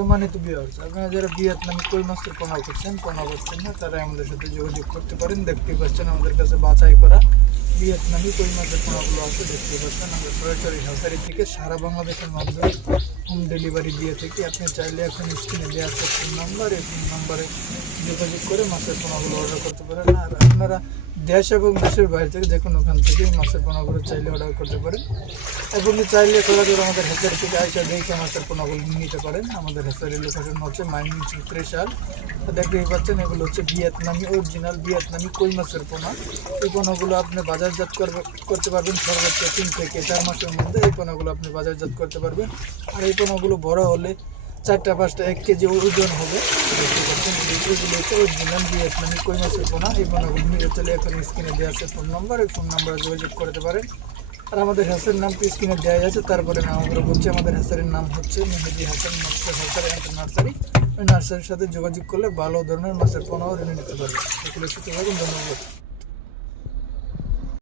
সম্মানিত ভিউয়ার্স, আপনারা যারা ভিয়েতনামি কই মাছের পোনা করছেন না, তারা আমাদের সাথে যোগাযোগ করতে পারেন। দেখতে পাচ্ছেন আমাদের কাছে বাছাই করা ভিয়েতনামি কই মাছের পোনাগুলো আছে। দেখতে পাচ্ছেন আমরা সরাসরি হ্যাচারি থেকে সারা বাংলাদেশের মাধ্যমে হোম ডেলিভারি দিয়ে থাকি। আপনি চাইলে এখন স্ক্রিনে দেওয়া আছে ফোন নাম্বার, এই ফোন নাম্বারে যোগাযোগ করে মাছের পোনাগুলো অর্ডার করতে পারেন। আর আপনারা দেশ এবং দেশের বাইরে থেকে যে কোনো ওখান থেকে মাছের পোনাগুলো চাইলে অর্ডার করতে পারেন এবং চাইলে সরাসরি আমাদের হ্যাচারি থেকে আইসা দেখে মাছের পোনাগুলো নিতে পারেন। আমাদের হ্যাচারির লোকেশন হচ্ছে ময়মনসিংহ ত্রিশাল। দেখতেই পাচ্ছেন এগুলো হচ্ছে ভিয়েতনামি অরিজিনাল ভিয়েতনামি কই মাছের পোনা। এই পোনাগুলো আপনি বাজারজাত করতে পারবেন সর্বোচ্চ 3 থেকে 4 মাসের মধ্যে। এই পোনাগুলো আপনি বাজারজাত করতে পারবেন। আর এই পোনাগুলো বড় হলে 4টা-5টা 1 কেজি ওজন হবে। দেখতে পাচ্ছেন এগুলো হচ্ছে অরিজিনাল ভিয়েতনামি কই মাছের পোনা। এই পোনাগুলো নিয়ে চলে এখন স্ক্রিনে দেওয়া আছে ফোন নাম্বার, এই ফোন নাম্বারে যোগাযোগ করতে পারেন। আর আমাদের হ্যাচারির নাম স্ক্রিনে দেওয়া আছে। তারপরে নাম আমরা বলছি, আমাদের হ্যাচারির নাম হচ্ছে মেহেদি হাসান মৎস্য হ্যাচারি অ্যান্ড নার্সারি। ওই নার্সারির সাথে যোগাযোগ করলে ভালো ধরনের মাছের পোনাও রেডি নিতে পারবে। এগুলো শিখতে পারবেন। ধন্যবাদ।